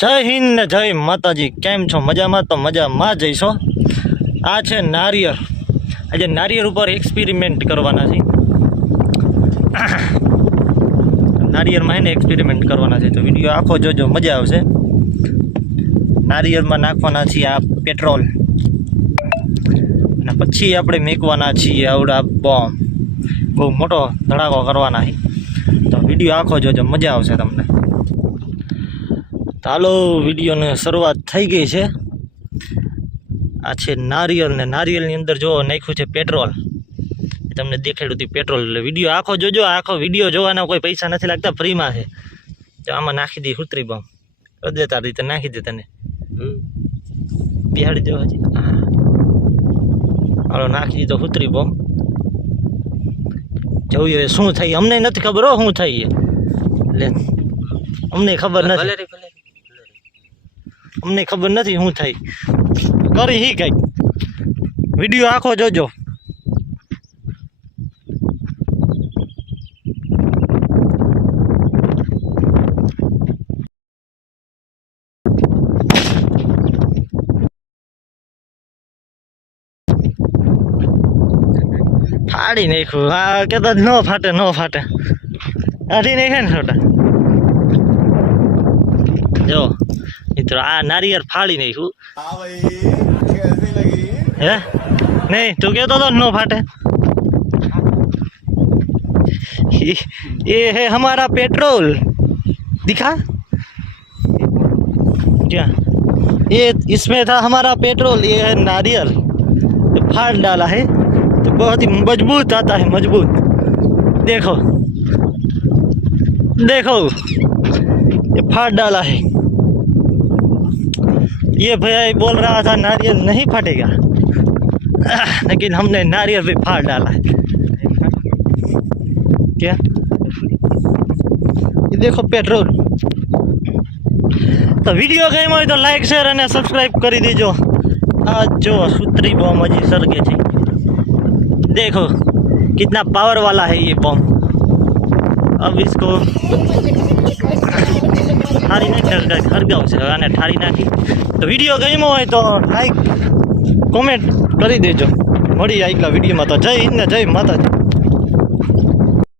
જય હિન્દ ને જય માતાજી. કેમ છો? મજામાં? તો મજામાં જઈશો. આ છે નારિયેળ. આજે નારિયેળ ઉપર એક્સપેરિમેન્ટ કરવાના છે. નારિયેળમાં એને એક્સપેરિમેન્ટ કરવાના છે, તો વિડીયો આખો જોજો, મજા આવશે. નારિયેળમાં નાખવાના છીએ આ પેટ્રોલ, અને પછી આપણે મેકવાના છીએ આવડા બોમ્બ. બહુ મોટો ધડાકો કરવાના છે, તો વિડીયો આખો જોજો, મજા આવશે તમને. ચાલો, વિડીયોની શરૂઆત થઈ ગઈ છે. આ છે નારિયેળ, ને નારિયેળની અંદર જો નાખ્યું છે પેટ્રોલ. તમને દેખાડ્યું હતું પેટ્રોલ. એટલે વિડીયો આખો જોજો. આખો વિડીયો જોવાના કોઈ પૈસા નથી લાગતા, ફ્રીમાં છે. તો આમાં નાખી દી હુતરી બોમ્બ, દેતા રીતે નાખી દે. તને બિહાડી દેવા હજી. હાલો, નાખી દીધો હુતરી બોમ્બ. જોઈએ શું થાય. અમને નથી ખબર હો શું થાય. એટલે અમને ખબર નથી, અમને ખબર નથી શું થાય. કરી હી કઈક. વિડીયો આખો જોજો. ફાડી નાખ્યું. હા, કેતા ન ફાટે, ન ફાટે. કાઢી નાખે ને છોટા. જો મિત્રો, આ નારિયેળ ફાડી નાખ્યું. હે નહીં, તું કહેતો તો ન ફાટે. ये है हमारा पेट्रोल. दिखा क्या? ये इसमें था हमारा पेट्रोल. ये है नारियल. तो फाड़ डाला है तो बहुत ही मजबूत आता है, मजबूत. देखो देखो, ये फाड़ डाला है. ये भैया बोल रहा था नारियल नहीं फटेगा, लेकिन हमने नारियल भी फाड़ डाला है. क्या? ये देखो पेट्रोल. तो वीडियो गई હોય તો લાઈક શેર અને સબસ્ક્રાઇબ કરી દેજો. આ જો सूत्री बम હજી સળગે છે. देखो कितना पावर वाला है ये बम. अब इसको ઠારી નાખી, હરગાવ છે અને ઠારી નાખી. તો વિડીયો ગમ્યો હોય તો લાઈક કોમેન્ટ કરી દેજો. મળી આગલા વિડીયોમાં. તો જય હિન્દ ને જય માતાજી.